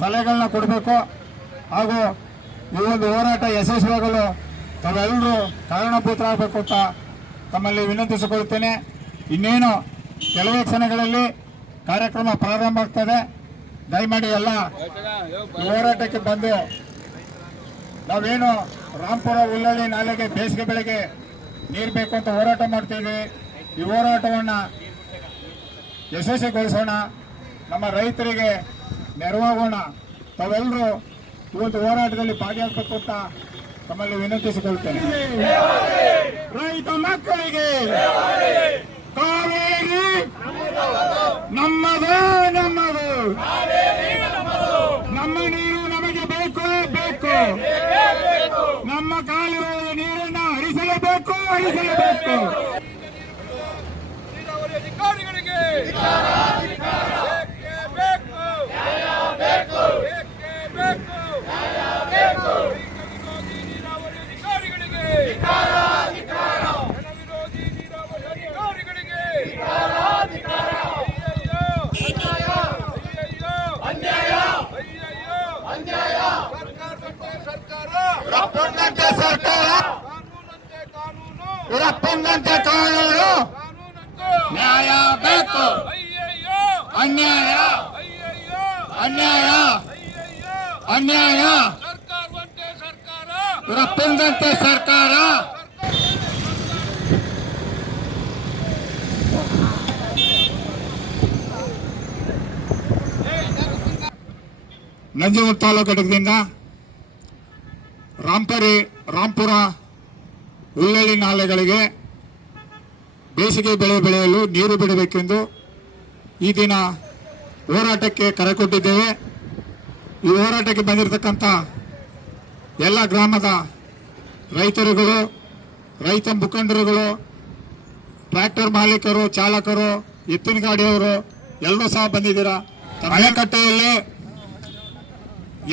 ಸಲಹೆಗಳನ್ನ ಕೊಡಬೇಕು. ಹಾಗೂ ಈ ಒಂದು ಹೋರಾಟ ಯಶಸ್ವಿಯಾಗಲು ತಾವೆಲ್ಲರೂ ಕಾರಣಭೂತರಾಗಬೇಕು ಅಂತ ತಮ್ಮಲ್ಲಿ ವಿನಂತಿಸಿಕೊಳ್ಳುತ್ತೇನೆ ಇನ್ನೇನು, ಕೆಲವೇ ಕ್ಷಣಗಳಲ್ಲಿ ಕಾರ್ಯಕ್ರಮ ಪ್ರಾರಂಭ ಆಗ್ತದೆ. ದಯಮಾಡಿ ಎಲ್ಲ ಹೋರಾಟಕ್ಕೆ ಬಂದು ನಾವೇನು ರಾಂಪುರ ಉಳ್ಳಳ್ಳಿ ನಾಲೆಗೆ ಬೇಸಿಗೆ ಬೆಳೆಗೆ ನೀರು ಬೇಕು ಅಂತ ಹೋರಾಟ ಮಾಡ್ತೀವಿ ಈ ಹೋರಾಟವನ್ನು ಯಶಸ್ವಿಗೊಳಿಸೋಣ. ನಮ್ಮ ರೈತರಿಗೆ ನೆರವಾಗೋಣ. ತಾವೆಲ್ಲರೂ ಇವತ್ತು ಹೋರಾಟದಲ್ಲಿ ಭಾಗಿಯಾಗಬೇಕು ಅಂತ ತಮ್ಮಲ್ಲಿ ವಿನಂತಿಸಿಕೊಳ್ತೇನೆ. ರೈತ ಮಕ್ಕಳಿಗೆ ಕಾವೇರಿ ನಮ್ಮದು ನಮ್ಮದು. ನಮ್ಮ ನೀರು ನಮಗೆ ಬೇಕು ಬೇಕು. ನಮ್ಮ ಕಾಲಿರುವ ನೀರನ್ನ ಹರಿಸಲೇಬೇಕು ಹರಿಸಲೇಬೇಕು ನೀರಾವರಿ ಅಧಿಕಾರಿಗಳಿಗೆ ಬೇಕೇ ಬೇಕು ಬೇಕೇ ಬೇಕು ರೈತ ವಿರೋಧಿ ನೀರಾವರಿ ಅಧಿಕಾರಿಗಳಿಗೆ ಜನ ವಿರೋಧಿ ನೀರಾವರಿ ಅಧಿಕಾರಿಗಳಿಗೆ ಅಯ್ಯಯ್ಯೋ ಅಯ್ಯಯ್ಯೋ ಸರ್ಕಾರ ರಪ್ಪಂದಂತೆ ಸರ್ಕಾರ ಕಾನೂನಂತೆ ಕಾನೂನು ರಪ್ಪಂದಂತೆ ಕಾನೂನು. ನ್ಯಾಯ ಬೇಕು ಅನ್ಯಾಯ. ಅನ್ಯಾಯ. ಅನ್ಯಾಯ. ರಪ್ಪಂದಂತೆ ಸರ್ಕಾರ. ನಂಜನಗೂಡು ತಾಲೂಕು ಘಟಕದಿಂದ ರಾಂಪರಿ, ರಾಂಪುರ ಉಳ್ಳಳ್ಳಿ ನಾಲೆಗಳಿಗೆ ಬೇಸಿಗೆ ಬೆಳೆ ಬೆಳೆಯಲು ನೀರು ಬಿಡಬೇಕೆಂದು ಈ ದಿನ ಹೋರಾಟಕ್ಕೆ ಕರೆ ಕೊಟ್ಟಿದ್ದೇವೆ. ಈ ಹೋರಾಟಕ್ಕೆ ಬಂದಿರತಕ್ಕಂಥ ಎಲ್ಲ ಗ್ರಾಮದ ರೈತರುಗಳು, ರೈತ ಮುಖಂಡರುಗಳು, ಟ್ರ್ಯಾಕ್ಟರ್ ಮಾಲೀಕರು, ಚಾಲಕರು, ಎತ್ತಿನ ಗಾಡಿಯವರು, ಎಲ್ಲರೂ ಸಹ ಬಂದಿದ್ದೀರಾ? ಅಣೆಕಟ್ಟೆಯಲ್ಲಿ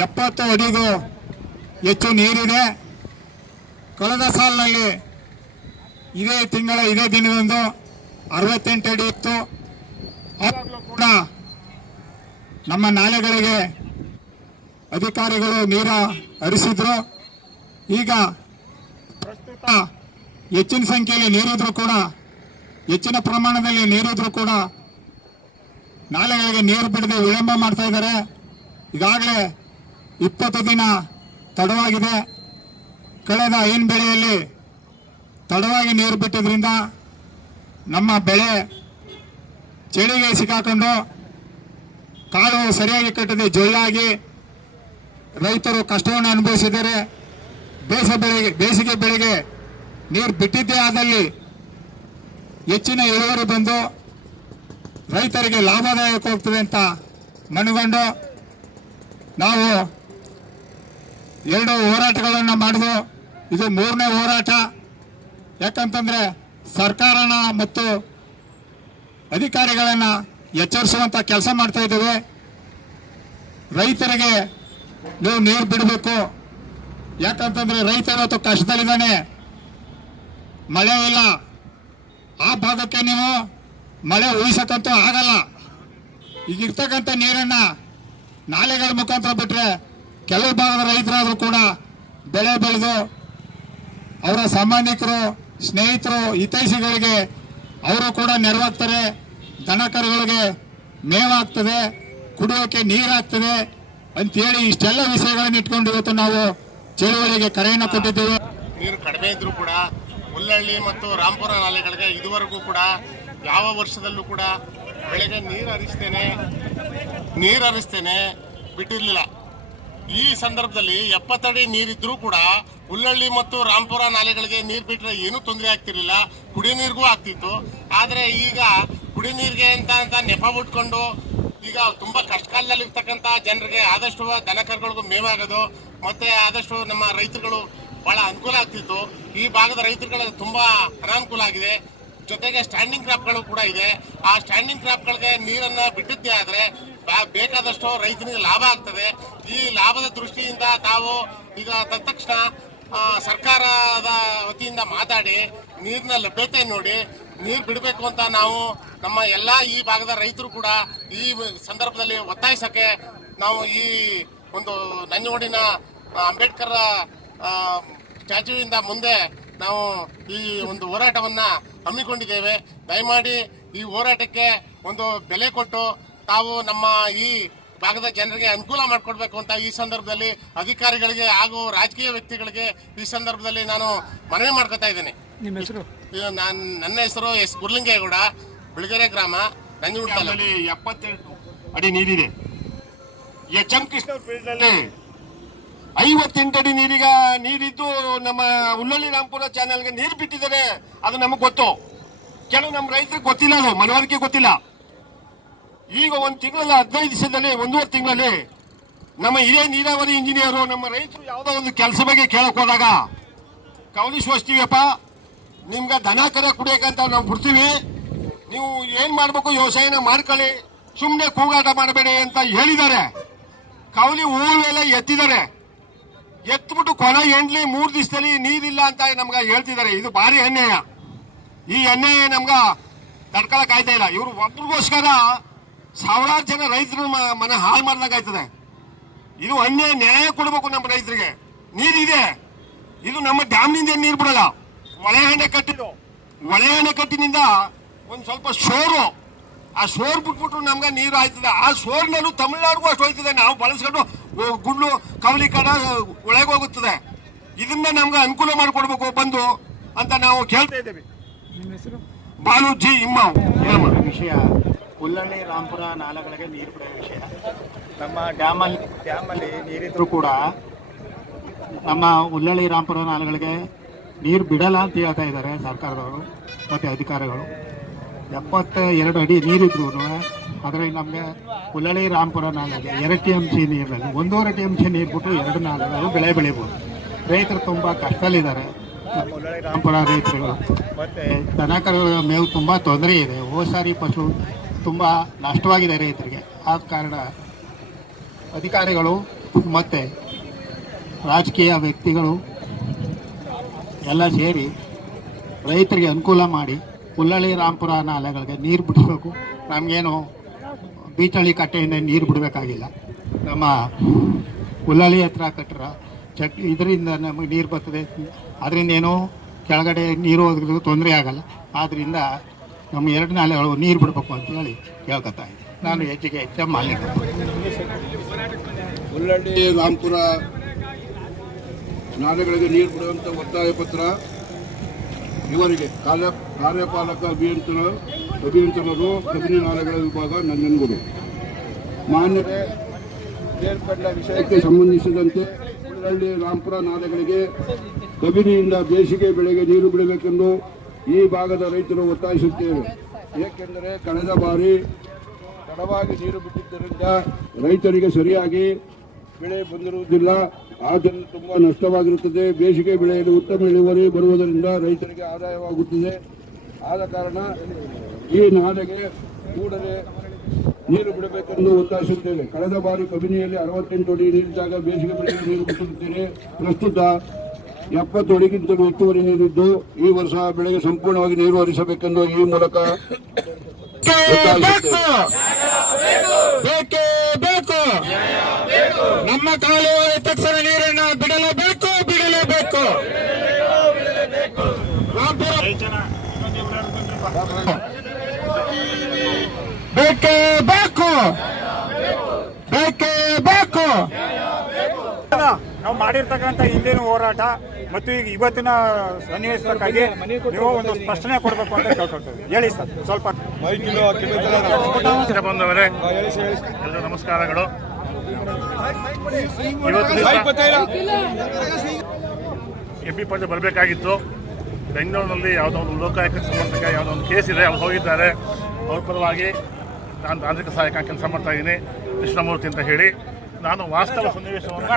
ಎಪ್ಪತ್ತು ಅಡಿಗೂ ಹೆಚ್ಚು ನೀರಿದೆ. ಕಳೆದ ಸಾಲಿನಲ್ಲಿ ಇದೇ ತಿಂಗಳ, ಇದೇ ದಿನದಂದು ಅರವತ್ತೆಂಟು ಅಡಿ ಇತ್ತು ಕೂಡ ನಮ್ಮ ನಾಲೆಗಳಿಗೆ ಅಧಿಕಾರಿಗಳು ನೀರ ಹರಿಸಿದ್ರು. ಈಗ ಪ್ರಸ್ತುತ ಹೆಚ್ಚಿನ ಸಂಖ್ಯೆಯಲ್ಲಿ ನೀರಿದ್ರು ಕೂಡ, ಹೆಚ್ಚಿನ ಪ್ರಮಾಣದಲ್ಲಿ ನೀರಿದ್ರು ಕೂಡ ನಾಲೆಗಳಿಗೆ ನೀರು ಬಿಡದೆ ವಿಳಂಬ ಮಾಡ್ತಾ ಇದ್ದಾರೆ. ಈಗಾಗಲೇ ಇಪ್ಪತ್ತು ದಿನ ತಡವಾಗಿದೆ. ಕಳೆದ ಐನ್ ಬೆಳೆಯಲ್ಲಿ ತಡವಾಗಿ ನೀರು ಬಿಟ್ಟಿದ್ರಿಂದ ನಮ್ಮ ಬೆಳೆ ಚಳಿಗೆ ಸಿಕ್ಕಾಕೊಂಡು ಕಾಳು ಸರಿಯಾಗಿ ಕಟ್ಟದೆ ಜೊಳ್ಳಾಗಿ ರೈತರು ಕಷ್ಟವನ್ನು ಅನುಭವಿಸಿದರೆ ಬೇಸ ಬೆಳೆಗೆ, ಬೇಸಿಗೆ ಬೆಳೆಗೆ ನೀರು ಬಿಟ್ಟಿದ್ದೇ ಆದಲ್ಲಿ ಹೆಚ್ಚಿನ ಇಳುವರಿ ಬಂದು ರೈತರಿಗೆ ಲಾಭದಾಯಕ ಹೋಗ್ತದೆ ಅಂತ ಮನಗೊಂಡು ನಾವು ಎರಡು ಹೋರಾಟಗಳನ್ನು ಮಾಡಿದ್ವು. ಇದು ಮೂರನೇ ಹೋರಾಟ. ಯಾಕಂತಂದ್ರೆ ಸರ್ಕಾರನ ಮತ್ತು ಅಧಿಕಾರಿಗಳನ್ನ ಎಚ್ಚರಿಸುವಂತ ಕೆಲಸ ಮಾಡ್ತಾ ಇದ್ದೇವೆ. ರೈತರಿಗೆ ನೀವು ನೀರು ಬಿಡಬೇಕು. ಯಾಕಂತಂದ್ರೆ ರೈತ ಇವತ್ತು ಕಷ್ಟದಲ್ಲಿದ್ದಾನೆ. ಮಳೆ ಇಲ್ಲ. ಆ ಭಾಗಕ್ಕೆ ನೀವು ಮಳೆ ಉಳಿಸಕ್ಕಂತೂ ಆಗಲ್ಲ. ಈಗ ನೀರನ್ನು ನೀರನ್ನ ನಾಲೆಗಳ ಮುಖಾಂತರ ಬಿಟ್ರೆ ಕೆಲವು ಭಾಗದ ರೈತರಾದ್ರೂ ಕೂಡ ಬೆಳೆ ಬೆಳೆದು ಅವರ ಸಂಬಂಧಿಕರು ಸ್ನೇಹಿತರು ಹಿತೈಷಿಗಳಿಗೆ ಅವರು ಕೂಡ ನೆರವಾಗ್ತಾರೆ. ದನಕರುಗಳಿಗೆ ಮೇವಾಗ್ತದೆ. ಕುಡಿಯೋಕೆ ನೀರಾಗ್ತದೆ ಅಂತೇಳಿ ಇಷ್ಟೆಲ್ಲ ವಿಷಯಗಳನ್ನು ಇಟ್ಕೊಂಡು ಇವತ್ತು ನಾವು ಚಳುವಳಿಗೆ ಕರೆಯನ್ನು ಕೊಟ್ಟಿದ್ದೇವೆ. ನೀರು ಕಡಿಮೆ ಇದ್ರೂ ಕೂಡ ಮುಲ್ಲಹಳ್ಳಿ ಮತ್ತು ರಾಮಪುರ ನಾಲೆಗಳಿಗೆ ಇದುವರೆಗೂ ಕೂಡ ಯಾವ ವರ್ಷದಲ್ಲೂ ಕೂಡ ಬೆಳಗ್ಗೆ ನೀರು ಹರಿಸ್ತೇನೆ ನೀರು ಹರಿಸ್ತೇನೆ ಬಿಟ್ಟಿರಲಿಲ್ಲ. ಈ ಸಂದರ್ಭದಲ್ಲಿ ಎಪ್ಪತ್ತಡಿ ನೀರಿದ್ರೂ ಕೂಡ ಹುಲ್ಲಳ್ಳಿ ಮತ್ತು ರಾಂಪುರ ನಾಲೆಗಳಿಗೆ ನೀರು ಬಿಟ್ಟರೆ ಏನೂ ತೊಂದರೆ ಆಗ್ತಿರ್ಲಿಲ್ಲ. ಕುಡಿ ನೀರಿಗೂ ಆಗ್ತಿತ್ತು. ಆದರೆ ಈಗ ಕುಡಿ ನೀರಿಗೆ ಅಂತ ಅಂತ ನೆಪ ಬಿಟ್ಕೊಂಡು ಈಗ ತುಂಬಾ ಕಷ್ಟಕಾಲದಲ್ಲಿ ಇರ್ತಕ್ಕಂಥ ಜನರಿಗೆ ಆದಷ್ಟು ದನ ಕರುಗಳಿಗೂ ಮೇವಾಗೋದು, ಮತ್ತೆ ಆದಷ್ಟು ನಮ್ಮ ರೈತರುಗಳು ಬಹಳ ಅನುಕೂಲ ಆಗ್ತಿತ್ತು. ಈ ಭಾಗದ ರೈತರುಗಳ ತುಂಬಾ ಅನಾನುಕೂಲ ಆಗಿದೆ. ಜೊತೆಗೆ ಸ್ಟ್ಯಾಂಡಿಂಗ್ ಕ್ರಾಪ್ಗಳು ಕೂಡ ಇದೆ. ಆ ಸ್ಟ್ಯಾಂಡಿಂಗ್ ಕ್ರಾಪ್ಗಳಿಗೆ ನೀರನ್ನ ಬಿಟ್ಟಿದ್ದೇ ಆದ್ರೆ ಬೇಕಾದಷ್ಟು ರೈತನಿಗೆ ಲಾಭ ಆಗ್ತದೆ. ಈ ಲಾಭದ ದೃಷ್ಟಿಯಿಂದ ತಾವು ಈಗ ತಕ್ಷಣ ಸರ್ಕಾರದ ವತಿಯಿಂದ ಮಾತಾಡಿ, ನೀರಿನ ಲಭ್ಯತೆ ನೋಡಿ, ನೀರು ಬಿಡಬೇಕು ಅಂತ ನಾವು ನಮ್ಮ ಎಲ್ಲ ಈ ಭಾಗದ ರೈತರು ಕೂಡ ಈ ಸಂದರ್ಭದಲ್ಲಿ ಒತ್ತಾಯಿಸಕ್ಕೆ ನಾವು ಈ ಒಂದು ನಂಜನಗೂಡಿನ ಅಂಬೇಡ್ಕರ್ ಸ್ಟ್ಯಾಚ್ಯೂವಿಂದ ಮುಂದೆ ನಾವು ಈ ಒಂದು ಹೋರಾಟವನ್ನ ಹಮ್ಮಿಕೊಂಡಿದ್ದೇವೆ. ದಯಮಾಡಿ ಈ ಹೋರಾಟಕ್ಕೆ ಒಂದು ಬೆಲೆ ಕೊಟ್ಟು ತಾವು ನಮ್ಮ ಈ ಭಾಗದ ಜನರಿಗೆ ಅನುಕೂಲ ಮಾಡಿಕೊಡ್ಬೇಕು ಅಂತ ಈ ಸಂದರ್ಭದಲ್ಲಿ ಅಧಿಕಾರಿಗಳಿಗೆ ಹಾಗೂ ರಾಜಕೀಯ ವ್ಯಕ್ತಿಗಳಿಗೆ ಈ ಸಂದರ್ಭದಲ್ಲಿ ನಾನು ಮನವಿ ಮಾಡ್ಕೊತಾ ಇದ್ದೀನಿ. ನಿಮ್ಮ ಹೆಸರು? ಇದು ನನ್ನ ಹೆಸರು ಎಸ್. ಗುರ್ಲಿಂಗೇಗೌಡ ಬಿಳಿಗೆರೆ ಗ್ರಾಮ ನಂಜನಗೂಡು ತಾಲೂಕು. ಎಪ್ಪತ್ತೆಂಟು ಅಡಿ ನೀರಿದೆ. ಎಚ್ ಎಂ ಕೃಷ್ಣ ಫೀಲ್ಡ್ ಅಲ್ಲಿ ಐವತ್ತೆಂಟು ಅಡಿ ನೀರಿಗ ನೀರಿದ್ದು ನಮ್ಮ ಉಳ್ಳಲ್ಲಿ ರಾಮ್ಪುರ ಚಾನೆಲ್ಗೆ ನೀರು ಬಿಟ್ಟಿದ್ದಾರೆ. ಅದು ನಮಗೆ ಗೊತ್ತು. ಕೆಲವು ನಮ್ಮ ರೈತರಿಗೆ ಗೊತ್ತಿಲ್ಲ ಅದು ಮನವರಿಕೆ ಗೊತ್ತಿಲ್ಲ. ಈಗ ಒಂದು ತಿಂಗಳಲ್ಲಿ, ಹದಿನೈದು ದಿವಸದಲ್ಲಿ ಒಂದೂವರೆ ತಿಂಗಳಲ್ಲಿ ನಮ್ಮ ಹಿರಿಯ ನೀರಾವರಿ ಇಂಜಿನಿಯರು, ನಮ್ಮ ರೈತರು ಯಾವುದೋ ಒಂದು ಕೆಲಸ ಬಗ್ಗೆ ಕೇಳಕ್ ಹೋದಾಗ ಕವಲಿ ಸೋಸ್ತೀವಪ್ಪ ನಿಮ್ಗೆ ದನ ಕರ ಕುಡಿಯಕಂತ ನಾವು ಬಿಡ್ತೀವಿ, ನೀವು ಏನ್ ಮಾಡ್ಬೇಕು ವ್ಯವಸಾಯನ ಮಾಡ್ಕೊಳ್ಳಿ ಸುಮ್ಮನೆ ಕೂಗಾಟ ಮಾಡಬೇಡಿ ಅಂತ ಹೇಳಿದ್ದಾರೆ. ಕವಲಿ ಹೂವೆಲ್ಲ ಎತ್ತಿದ್ದಾರೆ. ಎತ್ಬಿಟ್ಟು ಕೊನೆ ಎಂಡ್ಲಿ ಮೂರು ದಿವಸದಲ್ಲಿ ನೀರಿಲ್ಲ ಅಂತ ನಮ್ಗೆ ಹೇಳ್ತಿದ್ದಾರೆ. ಇದು ಭಾರಿ ಅನ್ಯಾಯ. ಈ ಅನ್ಯಾಯ ನಮ್ಗೆ ತಡ್ಕೊಳಕ್ ಆಯ್ತಾ ಇಲ್ಲ. ಇವರು ಒಬ್ರಿಗೋಸ್ಕರ ಸಾವಿರಾರು ಜನ ರೈತರು ಮನೆ ಮನ ಹಾಳು ಮಾಡ್ದಂಗಾಯ್ತದೆ ಇದು ಅನ್ಯಾಯ ನ್ಯಾಯ ಕೊಡಬೇಕು ನಮ್ಮ ರೈತರಿಗೆ. ನೀರಿದೆ ಇದು. ನಮ್ಮ ಡ್ಯಾಮ್ನಿಂದ ನೀರು ಬಿಡಲ್ಲ. ಒಳೆ ಅಣೆಕಟ್ಟಿದು ಒಳೆ ಕಟ್ಟಿನಿಂದ ಒಂದು ಸ್ವಲ್ಪ ಶೋರು. ಆ ಶೋರ್ ಬಿಟ್ಬಿಟ್ಟು ನಮ್ಗೆ ನೀರು ಆಯ್ತದೆ. ಆ ಶೋರ್ನಲ್ಲೂ ತಮಿಳ್ನಾಡಿಗೂ ಅಷ್ಟು ಹೋಯ್ತದೆ. ನಾವು ಬಳಸ್ಕೊಂಡು ಗುಂಡು ಕವಲಿ ಕಡ ಒಳಗೆ ಹೋಗುತ್ತದೆ. ಇದನ್ನ ನಮ್ಗೆ ಅನುಕೂಲ ಮಾಡಿಕೊಡ್ಬೇಕು ಬಂದು ಅಂತ ನಾವು ಕೇಳ್ತಾ ಇದ್ದೇವೆ. ಬಾಲುಜಿ ಇಮ್ಮ ವಿಷಯ ಉಲ್ಲಳ್ಳಿ ರಾಮ್ಪುರ ನಾಲೆಗಳಿಗೆ ನೀರು ಬಿಡುವ ವಿಷಯ. ನಮ್ಮ ಡ್ಯಾಮಲ್ಲಿ ಡ್ಯಾಮಲ್ಲಿ ನೀರಿದ್ರು ಕೂಡ ನಮ್ಮ ಉಲ್ಲಳ್ಳಿ ರಾಂಪುರ ನಾಲೆಗಳಿಗೆ ನೀರು ಬಿಡಲ್ಲ ಅಂತ ಹೇಳ್ತಾ ಇದ್ದಾರೆ ಸರ್ಕಾರದವರು ಮತ್ತು ಅಧಿಕಾರಿಗಳು. ಎಪ್ಪತ್ತ ಎರಡು ಅಡಿ ನೀರಿದ್ರು ಅದರಲ್ಲಿ ನಮಗೆ ಉಲ್ಲಳ್ಳಿ ರಾಂಪುರ ನಾಲೆಗೆ ಎರಡು ಟಿ ಎಂ ಸಿ ನೀರಿನಲ್ಲಿ, ಒಂದೂವರೆ ಟಿ ಎಂ ಸಿ ನೀರು ಬಿಟ್ಟು ಎರಡು ನಾಲೆಗಳು ಬೆಳೆ ಬೆಳಿಬೋದು. ರೈತರು ತುಂಬ ಕಷ್ಟದಲ್ಲಿದ್ದಾರೆ. ನಮ್ಮ ಉಲ್ಲಳ್ಳಿ ರಾಂಪುರ ರೈತರುಗಳು. ಮತ್ತು ದನಕರುಗಳ ಮೇವು ತುಂಬ ತೊಂದರೆ ಇದೆ. ಓಸಾರಿ ಪಶು ತುಂಬ ನಷ್ಟವಾಗಿದೆ ರೈತರಿಗೆ. ಆದ ಕಾರಣ ಅಧಿಕಾರಿಗಳು ಮತ್ತು ರಾಜಕೀಯ ವ್ಯಕ್ತಿಗಳು ಎಲ್ಲ ಸೇರಿ ರೈತರಿಗೆ ಅನುಕೂಲ ಮಾಡಿ ಹುಲ್ಲಳ್ಳಿ ರಾಂಪುರ ನಾಲೆಗಳಿಗೆ ನೀರು ಬಿಡಬೇಕು. ನಮಗೇನು ಬೀಚಳ್ಳಿ ಕಟ್ಟೆಯಿಂದ ನೀರು ಬಿಡಬೇಕಾಗಿಲ್ಲ. ನಮ್ಮ ಹುಲ್ಲಳ್ಳಿ ಹತ್ರ ಕಟ್ಟರ ಚಕ್ ಇದರಿಂದ ನಮಗೆ ನೀರು ಬರ್ತದೆ. ಅದರಿಂದ ಏನೋ ಕೆಳಗಡೆ ನೀರು ಹೋದ್ರೂ ತೊಂದರೆ ಆಗಲ್ಲ. ಆದ್ದರಿಂದ ನಮ್ಮ ಎರಡು ನಾಲೆಗಳು ನೀರು ಬಿಡಬೇಕು ಅಂತ ಹೇಳಿ ಕೇಳ್ಕೊತಾ ಇದ್ದೀನಿ ನಾನು ಹೆಚ್ಚಿಗೆ ಹೆಚ್ಚು ಮಾಲೀಕ ಉಳ್ಳಳ್ಳಿ ರಾಂಪುರ ನಾಲೆಗಳಿಗೆ ನೀರು ಬಿಡುವಂತ ಒತ್ತಾಯ ಪತ್ರ ಇವರಿಗೆ ಕಾರ್ಯ ಕಾರ್ಯಪಾಲಕ ಅಭಿಯಂತರ ಅಭಿಯಂತರರು ಕಬಿನಿ ನಾಲೆಗಳ ವಿಭಾಗ ನಂಜನಗೂಡು ಮಾನ್ಯತೆ ವಿಷಯಕ್ಕೆ ಸಂಬಂಧಿಸಿದಂತೆ ಉಳ್ಳಳ್ಳಿ ರಾಂಪುರ ನಾಲೆಗಳಿಗೆ ಕಬಿನಿಯಿಂದ ಬೇಸಿಗೆ ಬೆಳೆಗೆ ನೀರು ಬಿಡಬೇಕೆಂದು ಈ ಭಾಗದ ರೈತರು ಒತ್ತಾಯಿಸುತ್ತೇವೆ. ಏಕೆಂದರೆ ಕಳೆದ ಬಾರಿ ತಡವಾಗಿ ನೀರು ಬಿಟ್ಟಿದ್ದರಿಂದ ರೈತರಿಗೆ ಸರಿಯಾಗಿ ಬೆಳೆ ಬಂದಿರುವುದಿಲ್ಲ. ಆದ್ದರಿಂದ ತುಂಬಾ ನಷ್ಟವಾಗಿರುತ್ತದೆ. ಬೇಸಿಗೆ ಬೆಳೆಯಲ್ಲಿ ಉತ್ತಮ ಇಳುವರಿ ಬರುವುದರಿಂದ ರೈತರಿಗೆ ಆದಾಯವಾಗುತ್ತಿದೆ. ಆದ ಕಾರಣ ಈ ನಾಲೆಗೆ ಕೂಡಲೇ ನೀರು ಬಿಡಬೇಕೆಂದು ಒತ್ತಾಯಿಸುತ್ತೇವೆ. ಕಳೆದ ಬಾರಿ ಕಬಿನಿಯಲ್ಲಿ ಅರವತ್ತೆಂಟು ಅಡಿ ನೀರಿದ್ದಾಗ ಬೇಸಿಗೆ ಬೆಳೆಗೆ ನೀರು ಬಿಟ್ಟಿರುತ್ತೇನೆ. ಪ್ರಸ್ತುತ ಎಪ್ಪತ್ತು ಅಡಿಗಿಂತಲೂ ಹೆಚ್ಚುವರಿ ನೀರಿದ್ದು ಈ ವರ್ಷ ಬೆಳೆಗೆ ಸಂಪೂರ್ಣವಾಗಿ ನೀರು ಹರಿಸಬೇಕೆಂದು ಈ ಮೂಲಕ ಬೇಕೇ ಬೇಕು ನಮ್ಮ ಕಾಲು ತಕ್ಷಣ ನೀರನ್ನು ಬಿಡಲೇಬೇಕು ಬಿಡಲೇಬೇಕು. ಬೇಕೇ ಬೇಕು. ಬೇಕೇ ಬೇಕು. ನಾವು ಮಾಡಿರ್ತಕ್ಕಂಥ ಹಿಂದಿನ ಹೋರಾಟ ಮತ್ತು ಈಗ ಇವತ್ತಿನ ಸನ್ನಿವೇಶಕ್ಕಾಗಿ ನೀವು ಒಂದು ಸ್ಪಷ್ಟನೆ ಕೊಡಬೇಕು ಅಂತ ಕೇಳ್ಕೊಳ್ತೇವೆ. ಹೇಳಿ ಸರ್, ಸ್ವಲ್ಪ. ಬಂದವರೇ ನಮಸ್ಕಾರಗಳು. ಎಂ ಪಿ ಪಂಚ ಬರಬೇಕಾಗಿತ್ತು. ಬೆಂಗಳೂರಿನಲ್ಲಿ ಯಾವುದೋ ಒಂದು ಲೋಕಾಯುಕ್ತ ಸಂಬಂಧಕ್ಕೆ ಯಾವುದೋ ಒಂದು ಕೇಸ್ ಇದೆ, ಅವ್ರು ಹೋಗಿದ್ದಾರೆ. ಅವ್ರ ಪರವಾಗಿ ನಾನು ತಾಂತ್ರಿಕ ಸಹಾಯಕ ಕೆಲಸ ಮಾಡ್ತಾ ಇದ್ದೀನಿ. ಕೃಷ್ಣಮೂರ್ತಿ ಅಂತ ಹೇಳಿ. ನಾನು ವಾಸ್ತವ ಸನ್ನಿವೇಶವನ್ನು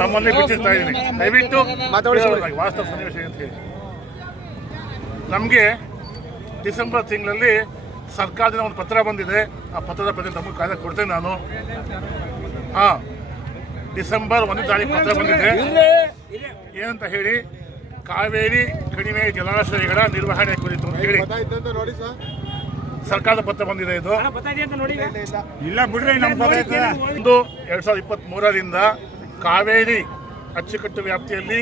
ತಮ್ಮಲ್ಲಿ ಬಿಟ್ಟಿರ್ತಾ ಇದ್ದೀನಿ. ದಯವಿಟ್ಟು ವಾಸ್ತವ ಸನ್ನಿವೇಶ ಅಂತ ಹೇಳಿ. ನಮಗೆ ಡಿಸೆಂಬರ್ ತಿಂಗಳಲ್ಲಿ ಸರ್ಕಾರದಿಂದ ಒಂದು ಪತ್ರ ಬಂದಿದೆ. ಆ ಪತ್ರದ ಪ್ರತಿ ತಮಗೆ ಕಾಯ್ದೆ ಕೊಡ್ತೇನೆ ನಾನು. ಹಾ ಡಿಸೆಂಬರ್ ಒಂದನೇ ತಾರೀಕು ಪತ್ರ ಬಂದಿದೆ. ಏನಂತ ಹೇಳಿ ಕಾವೇರಿ ಕಡಿಮೆ ಜಲಾಶಯಗಳ ನಿರ್ವಹಣೆ ಕುರಿತು ಅಂತ ಹೇಳಿ. ಸರ್ಕಾರದ ಪತ್ರ ಬಂದಿದೆ ಇದು. ಇಲ್ಲ ಬಿಡ್ರಿ ನಮ್ಮ ಬಗ್ಗೆ ಒಂದು ಎರಡ್ ಸಾವಿರದ ಇಪ್ಪತ್ತ್ ಮೂರರಿಂದ ಕಾವೇರಿ ಅಚ್ಚುಕಟ್ಟು ವ್ಯಾಪ್ತಿಯಲ್ಲಿ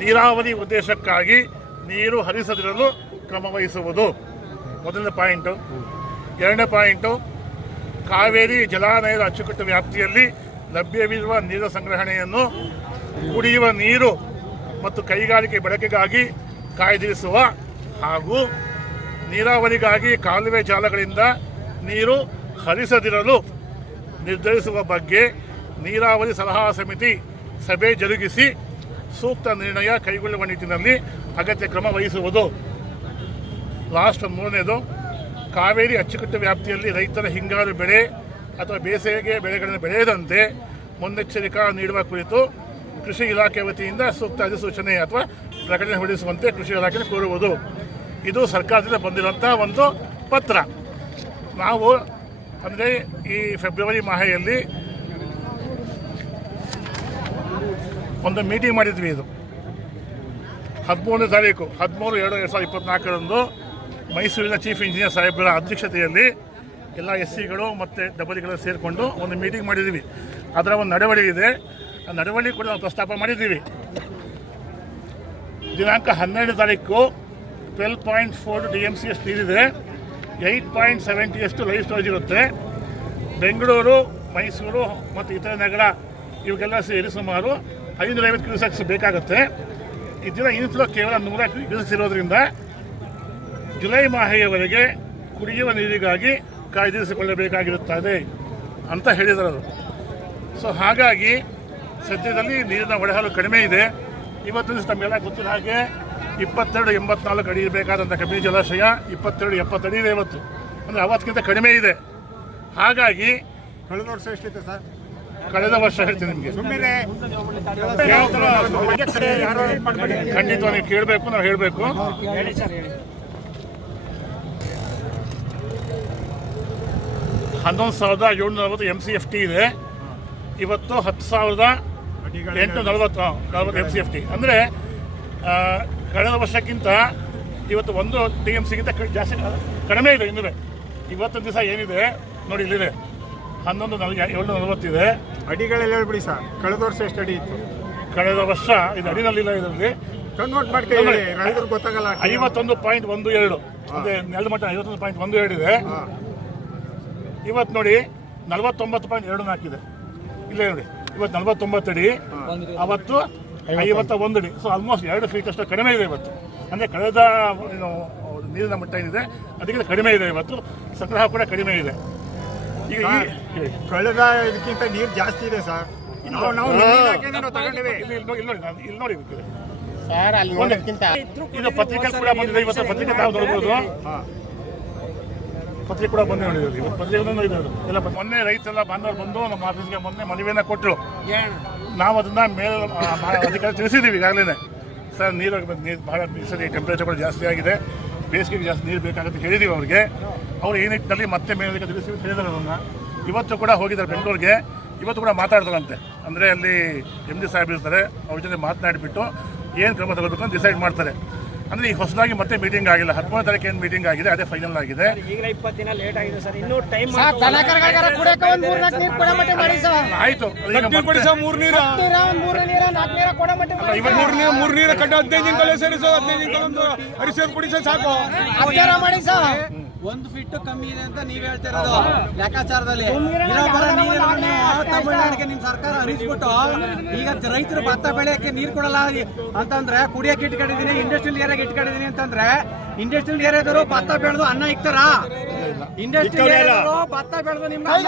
ನೀರಾವರಿ ಉದ್ದೇಶಕ್ಕಾಗಿ ನೀರು ಹರಿಸದಿರಲು ಕ್ರಮ ವಹಿಸುವುದು. ಮೊದಲನೇ ಪಾಯಿಂಟು. ಎರಡನೇ ಪಾಯಿಂಟು ಕಾವೇರಿ ಜಲಾನಯದ ಅಚ್ಚುಕಟ್ಟು ವ್ಯಾಪ್ತಿಯಲ್ಲಿ ಲಭ್ಯವಿರುವ ನೀರು ಸಂಗ್ರಹಣೆಯನ್ನು ಕುಡಿಯುವ ನೀರು ಮತ್ತು ಕೈಗಾರಿಕೆ ಬಳಕೆಗಾಗಿ ಕಾಯ್ದಿರಿಸುವ ಹಾಗೂ ನೀರಾವರಿಗಾಗಿ ಕಾಲುವೆ ಜಾಲಗಳಿಂದ ನೀರು ಹರಿಸದಿರಲು ನಿರ್ಧರಿಸುವ ಬಗ್ಗೆ ನೀರಾವರಿ ಸಲಹಾ ಸಮಿತಿ ಸಭೆ ಜರುಗಿಸಿ ಸೂಕ್ತ ನಿರ್ಣಯ ಕೈಗೊಳ್ಳುವ ನಿಟ್ಟಿನಲ್ಲಿ ಅಗತ್ಯ ಕ್ರಮ ವಹಿಸುವುದು. ಲಾಸ್ಟ್ ಮೂರನೇದು, ಕಾವೇರಿ ಅಚ್ಚುಕಟ್ಟು ವ್ಯಾಪ್ತಿಯಲ್ಲಿ ರೈತರ ಹಿಂಗಾರು ಬೆಳೆ ಅಥವಾ ಬೇಸಿಗೆ ಬೆಳೆಗಳನ್ನು ಬೆಳೆಯದಂತೆ ಮುನ್ನೆಚ್ಚರಿಕಾ ನೀಡುವ ಕುರಿತು ಕೃಷಿ ಇಲಾಖೆ ವತಿಯಿಂದ ಸೂಕ್ತ ಅಧಿಸೂಚನೆ ಅಥವಾ ಪ್ರಕಟಣೆ ಹೊರಡಿಸುವಂತೆ ಕೃಷಿ ಇಲಾಖೆ ಕೋರುವುದು. ಇದು ಸರ್ಕಾರದಿಂದ ಬಂದಿರುವಂಥ ಒಂದು ಪತ್ರ. ನಾವು ಅಂದರೆ ಈ ಫೆಬ್ರವರಿ ಮಾಹೆಯಲ್ಲಿ ಒಂದು ಮೀಟಿಂಗ್ ಮಾಡಿದ್ವಿ ಇದು. ಹದಿಮೂರನೇ ತಾರೀಕು, ಹದಿಮೂರು ಎರಡು ಎರಡು ಸಾವಿರದ ಇಪ್ಪತ್ನಾಲ್ಕರಂದು ಮೈಸೂರಿನ ಚೀಫ್ ಇಂಜಿನಿಯರ್ ಸಾಹೇಬರ ಅಧ್ಯಕ್ಷತೆಯಲ್ಲಿ ಎಲ್ಲ ಎಸ್ ಸಿಗಳು ಮತ್ತು ಡಬಲ್ಗಳು ಸೇರಿಕೊಂಡು ಒಂದು ಮೀಟಿಂಗ್ ಮಾಡಿದ್ದೀವಿ ಅದರ ಒಂದು ನಡವಳಿಕೆ ಇದೆ. ಆ ನಡವಳಿಕೆ ಕೂಡ ನಾವು ಪ್ರಸ್ತಾಪ ಮಾಡಿದ್ದೀವಿ. ದಿನಾಂಕ ಹನ್ನೆರಡು ತಾರೀಕು twelve point four D M C ಅಷ್ಟು ನೀರಿದೆ ಏಯ್ಟ್ ಪಾಯಿಂಟ್ ಸೆವೆಂಟಿ ಅಷ್ಟು ಲೈಫ್ ಸ್ಟೋರೇಜ್ ಇರುತ್ತೆ. ಬೆಂಗಳೂರು, ಮೈಸೂರು ಮತ್ತು ಇತರ ನಗರ ಇವಕ್ಕೆಲ್ಲ ಸೇರಿ ಸುಮಾರು ಐನೂರ ಐವತ್ತು ಕ್ಯೂಸೆಕ್ಸ್ ಬೇಕಾಗುತ್ತೆ. ಇದರ ಇನ್ಫ್ಲೋ ಕೇವಲ ನೂರ ಕ್ಯೂಸೆಕ್ಸ್ ಇರೋದ್ರಿಂದ ಜುಲೈ ಮಾಹೆಯವರೆಗೆ ಕುಡಿಯುವ ನೀರಿಗಾಗಿ ಕಾಯ್ದಿರಿಸಿಕೊಳ್ಳಬೇಕಾಗಿರುತ್ತದೆ ಅಂತ ಹೇಳಿದರು ಸೊ ಹಾಗಾಗಿ ಸದ್ಯದಲ್ಲಿ ನೀರಿನ ಒಡೆಹಾಲು ಕಡಿಮೆ ಇದೆ. ಇವತ್ತು ತಮ್ಮೆಲ್ಲ ಗೊತ್ತಿಲ್ಲ ಹಾಗೆ ಇಪ್ಪತ್ತೆರಡು ಎಂಬತ್ನಾಲ್ಕು ಅಡಿ ಇರಬೇಕಾದಂಥ ಕಬಿನಿ ಜಲಾಶಯ ಇಪ್ಪತ್ತೆರಡು ಎಪ್ಪತ್ತಡಿ ಇದೆ ಇವತ್ತು. ಅಂದರೆ ಅವತ್ತಿಗಿಂತ ಕಡಿಮೆ ಇದೆ. ಹಾಗಾಗಿ ಕಳೆದ ವರ್ಷ ಎಷ್ಟಿತ್ತು ಸರ್? ಕಳೆದ ವರ್ಷ ಹೇಳ್ತೀನಿ ನಿಮಗೆ. ಸುಮ್ಮನೆ ನೀವು ಕೇಳಬೇಕು ನಾವು ಹೇಳಬೇಕು. ಹನ್ನೊಂದು ಸಾವಿರದ ಏಳ್ನೂರ ನಲವತ್ತು ಎಂ ಸಿ ಎಫ್ ಟಿ ಇದೆ. ಇವತ್ತು ಹತ್ತು ಸಾವಿರದ ಎಂಟು ನಲವತ್ತು ನಲವತ್ತು ಎಂ ಸಿ ಎಫ್ ಟಿ ಅಂದರೆ ಕಳೆದ ವರ್ಷಕ್ಕಿಂತ ಇವತ್ತು ಒಂದು ಟಿ ಎಂ ಸಿಗಿಂತ ಜಾಸ್ತಿ ಕಡಿಮೆ ಇದೆ ಇನ್ನೂ. ಇವತ್ತು ದಿವಸ ಏನಿದೆ? ನೋಡಿ ಇಲ್ಲಿದೆ. ಹನ್ನೊಂದು ನಲ್ಗೆ ಏಳು ನಲವತ್ತಿದೆ. ಅಡಿಗಳೆಲ್ಲ ಹೇಳ್ಬಿಡಿ ಸರ್. ಕಳೆದ ವರ್ಷ ಎಷ್ಟು ಅಡಿ ಇತ್ತು? ಕಳೆದ ವರ್ಷ ಇದು ಅಡಿನಲ್ಲಿಲ್ಲ ಇದರಲ್ಲಿ. ಕನ್ವರ್ಟ್ ಮಾಡ್ಕೊ ಹೇಳಿ. ರೈತರು ಗೊತ್ತಾಗಲ್ಲ ಐವತ್ತೊಂದು ಪಾಯಿಂಟ್ ಒಂದು ಎರಡು. ಅದೇ ನೆಲದ ಮಟ್ಟ ಐವತ್ತೊಂದು ಪಾಯಿಂಟ್ ಒಂದು ಎರಡು ಇದೆ. ಇವತ್ತು ನೋಡಿ ನಲವತ್ತೊಂಬತ್ತು ಪಾಯಿಂಟ್ ಎರಡು ನಾಲ್ಕಿದೆ ಇದೆ. ಇಲ್ಲೇ ನೋಡಿ ಇವತ್ತು ನಲವತ್ತೊಂಬತ್ತು ಅಡಿ. ಅವತ್ತು ಐವತ್ತ ಒಂದು ಅಡಿ ಸೊ ಆಲ್ಮೋಸ್ಟ್ ಎರಡು ಫೀಟ್ ಅಷ್ಟು ಕಡಿಮೆ ಇದೆ ಇವತ್ತು. ಅಂದರೆ ಕಳೆದ ಏನು ನೀರಿನ ಮಟ್ಟ ಏನಿದೆ ಅದಕ್ಕಿಂತ ಕಡಿಮೆ ಇದೆ ಇವತ್ತು. ಸಂಗ್ರಹ ಕೂಡ ಕಡಿಮೆ ಇದೆ. ಈಗ. ಕಳೆದ ಇದಕ್ಕಿಂತ ನೀರು ಜಾಸ್ತಿ ಇದೆ ಸರ್. ಇಲ್ಲಿ. ನೋಡಿ ಇಲ್ಲಿ ನೋಡಿ ನಾನು ಇಲ್ಲಿ ನೋಡಿ ಇದು. ಇದು ಪತ್ರಿಕೆ ಕೂಡ ಬಂದಿದೆ. ಇವತ್ತು ಪತ್ರಿಕೆ ತಾವು ನೋಡ್ಬೋದು ಪತ್ರಿಕೆ ಕೂಡ ಬಂದು ನೋಡಿದ್ರು ಇವತ್ತು ಪತ್ರಿಕೆ ಇದೆ ಅದು. ಎಲ್ಲ ಮೊನ್ನೆ ರೈತರೆಲ್ಲ ಬಾಂಧವರು ಬಂದು ನಮ್ಮ ಆಫೀಸ್ಗೆ ಮೊನ್ನೆ ಮನವಿಯನ್ನು ಕೊಟ್ಟರು ನಾವು ಅದನ್ನ ಮೇಲೆ ಅಧಿಕಾರಿ ತಿಳಿಸಿದ್ದೀವಿ ಈಗಾಗಲೇ ಸರ್ ನೀರು ನೀರು ಭಾಳ ಸರಿ ಟೆಂಪ್ರೇಚರ್ ಕೂಡ ಜಾಸ್ತಿ ಆಗಿದೆ. ಬೇಸಿಗೆಗೆ ಜಾಸ್ತಿ ನೀರು ಬೇಕಾಗುತ್ತೆ ಹೇಳಿದ್ದೀವಿ ಅವ್ರಿಗೆ. ಅವ್ರು ಈ ನಿಟ್ಟಿನಲ್ಲಿ ಮತ್ತೆ ಮೇಲಧಿಕಾರಿ ತಿಳಿಸಿ ಹೇಳಿದ್ರು ಹೇಳಿದ್ದಾರೆ ಅದನ್ನು ಇವತ್ತು ಕೂಡ ಹೋಗಿದ್ದಾರೆ ಬೆಂಗಳೂರಿಗೆ. ಇವತ್ತು ಕೂಡ ಮಾತಾಡ್ತಾರಂತೆ. ಅಂದರೆ ಅಲ್ಲಿ ಎಂ ಡಿ ಸಾಹೇಬ್ ಇರ್ತಾರೆ. ಅವ್ರ ಜೊತೆ ಮಾತನಾಡಿಬಿಟ್ಟು ಏನು ಕ್ರಮ ತಗೋಬೇಕು ಅಂತ ಡಿಸೈಡ್ ಮಾಡ್ತಾರೆ. ಅಂದರೆ ಈಗ ಹೊಸದಾಗಿ ಮತ್ತೆ ಮೀಟಿಂಗ್ ಆಗಿಲ್ಲ. ಹದಿಮೂರು ತಾರೀಕು ಏನು ಮೀಟಿಂಗ್ ಆಗಿದೆ ಅದೇ ಫೈನಲ್ ಆಗಿದೆ. ಈಗ ಇಪ್ಪತ್ತು ದಿನ ಲೇಟ್ ಆಗಿದೆ ಸರ್. ಇನ್ನೂ ಟೈಮ್ ದನಕರಗಳಿಗಾರ ಕುಡಿಯಕ್ಕೆ ಒಂದ್ ಮೂರ್ ನಾಲ್ಕು ನೀರು ಕೊಡ ಮಟ್ಟ ಮಾಡಿ ಸರ್. ಆಯಿತು. ಮೂರು ನೀರು. ಮೂರು ನೀರ ನಾಲ್ಕು ನೀರ ಕೊಡ ಮಟ್ಟ ಮಾಡಿ ಮೂರು ನೀರು ಮೂರು ನೀರು ಕಟ್ಟ ಹದಿನೈದು ಹದಿನೈದು ಸಾಕು. ಮಾಡಿ ಸರ್. ಒಂದು ಫಿಟ್ ಕಮ್ಮಿ ಇದೆ ಅಂತ ನೀವ್ ಹೇಳ್ತಿರೋದು ಲೆಕ್ಕಾಚಾರದಲ್ಲಿ. ತಮಿಳ್ನಾಡಿಗೆ ನಿಮ್ ಸರ್ಕಾರ ಹರಿಸ್ಬಿಟ್ಟು ಈಗ ರೈತರು ಭತ್ತ ಬೆಳೆಯಕ್ಕೆ ನೀರ್ ಕೊಡಲ್ಲ ಅಂತಂದ್ರೆ ಕುಡಿಯಕ್ಕೆ ಇಟ್ಕೊಂಡಿದೀನಿ ಇಂಡಸ್ಟ್ರಿಯಲ್ ಏರಿಯಾಗೆ ಇಟ್ಕೊಂಡಿದೀನಿ ಅಂತಂದ್ರೆ ಇಂಡಸ್ಟ್ರಿಯಲ್ ಏರಿಯಾದವರು ಭತ್ತ ಬೆಳೆದು ಅನ್ನ ಇಕ್ತಾರ? ಇಂಡಸ್ಟ್ರಿಯಲ್ ಏರಿಯಾದವರು ಭತ್ತ ಬೆಳೆದು ನಿಮ್ಗೆ ಅನ್ನ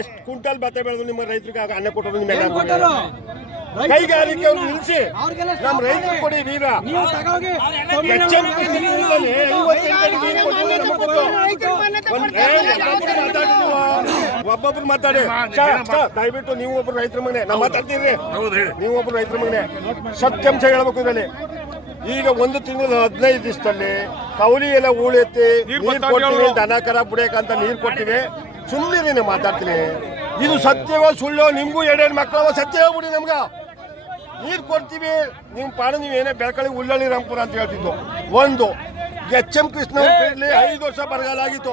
ಎಷ್ಟು ಕ್ವಿಂಟಲ್ ಭತ್ತ ಬೆಳೆದು ನಿಮ್ಮ ರೈತರಿಗೆ ಆಗ ಅನ್ನ ಕೊಟ್ಟರು ನಿಮ್ಮ ಏನ್ ಕೈಗಾರಿಕೆ ಅವ್ರು ನಿಲ್ಸಿ. ನಮ್ಮ ರೈತರು ಕೊಡಿ ವೀರ ನೀವು ನಮ್ಗೆ. ಒಬ್ಬೊಬ್ರು ಮಾತಾಡಿ. ದಯವಿಟ್ಟು ನೀವು ಒಬ್ರು ರೈತರ ಮಗನೆ. ನಾ ಮಾತಾಡ್ತೀರಿ ಹೌದು ಹೇಳಿ. ನೀವು ಒಬ್ರು ರೈತರ ಮಗನೆ. ಸತ್ಯಾಂಶ ಹೇಳ್ಬೇಕು ಇದರಲ್ಲಿ. ಈಗ ಒಂದು ತಿಂಗಳು ಹದಿನೈದು ದಿವಸದಲ್ಲಿ ಕೌಲಿ ಎಲ್ಲ ಉಳಿಯುತ್ತೆ ನೀರು ಕೊಟ್ಟಿವಿ ದನ ಕರ ಬಿಡಬೇಕಂತ ನೀರು ಕೊಡ್ತೀವಿ. ಸುಮ್ಮನೆ ಮಾತಾಡ್ತೀನಿ. ಇದು ಸತ್ಯವೋ ಸುಳ್ಳೋ ನಿಮ್ಗೂ ಎರಡೆರಡು ಮಕ್ಕಳವ ಸತ್ಯವೋ ಬಿಡಿ ನಮ್ಗ. ನೀರು ಕೊಡ್ತೀವಿ. ನಿಮ್ಮ ಪಾಡ ನೀವು ಏನೇ ಬೆಳಕಳಿ ಉಳ್ಳಳ್ಳಿ ರಾಮ್ಪುರ ಅಂತ ಹೇಳ್ತಿದ್ದು. ಒಂದು. ಎಚ್ ಎಂ ಕೃಷ್ಣ ಅವ್ರ ಪೀರ್ಲಿ ಐದು ವರ್ಷ ಬರಗಾಲ ಆಗಿತ್ತು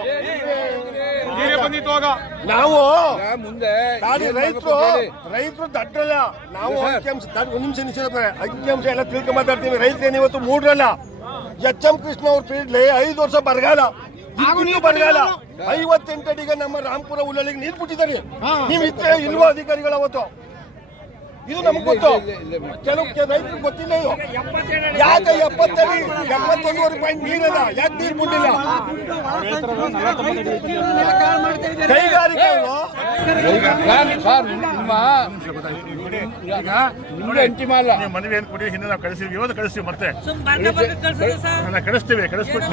ನಾವು ರೈತರು ರೈತರು ದಡ್ಡಲ್ಲ ನಾವು ಅಂಕಿಅಂಶ ಒಂದ್ ನಿಮಿಷ ನಿಶ್ಚಿತ ಅಂಕಿಅಂಶ ಎಲ್ಲ ತಿಳ್ಕೊ ಮಾತಾಡ್ತೀವಿ. ರೈತರೇನು ಇವತ್ತು ಮೂಡ್ರಲ್ಲ. ಎಚ್ ಎಂ ಕೃಷ್ಣ ಅವ್ರ ಪೀಡ್ಲಿ ಐದು ವರ್ಷ ಬರಗಾಲ. ಬರಗಾಲ. ಐವತ್ತೆಂಟು ಅಡಿಗೆ ನಮ್ಮ ರಾಮ್ಪುರ ಉಳ್ಳಳಿಗೆ ನೀರು ಬಿಟ್ಟಿದ್ದಾರೆ. ನೀವು ಇದ್ರೆ ಇಲ್ವಾ ಅಧಿಕಾರಿಗಳು ಅವತ್ತು? ಇದು ನಮ್ಗೆ ಗೊತ್ತು. ಕೆಲವು ರೈತರು ರೈತರಿಗೆ ಗೊತ್ತಿಲ್ಲ ಇದು. ಯಾಕೆ ಎಪ್ಪತ್ತಡಿ ಎಪ್ಪತ್ತೊಂದೂವರೆ ಪಾಯಿಂಟ್ ನೀರದ ಯಾಕೆ ನೀರು ಬಿಟ್ಟಿಲ್ಲ ಕೈಗಾರಿಕೆಗಳು ನೀವು ಮನವಿ ಏನು ಕೊಡಿ? ಹಿಂದೆ ನಾವು ಕಳಿಸ್ತೀವಿ ಇವತ್ತು ಕಳಿಸ್ತೀವಿ ಮತ್ತೆ. ಕಳಿಸ್ತೀವಿ ಕಳಿಸ್ಬಿಟ್ಟು.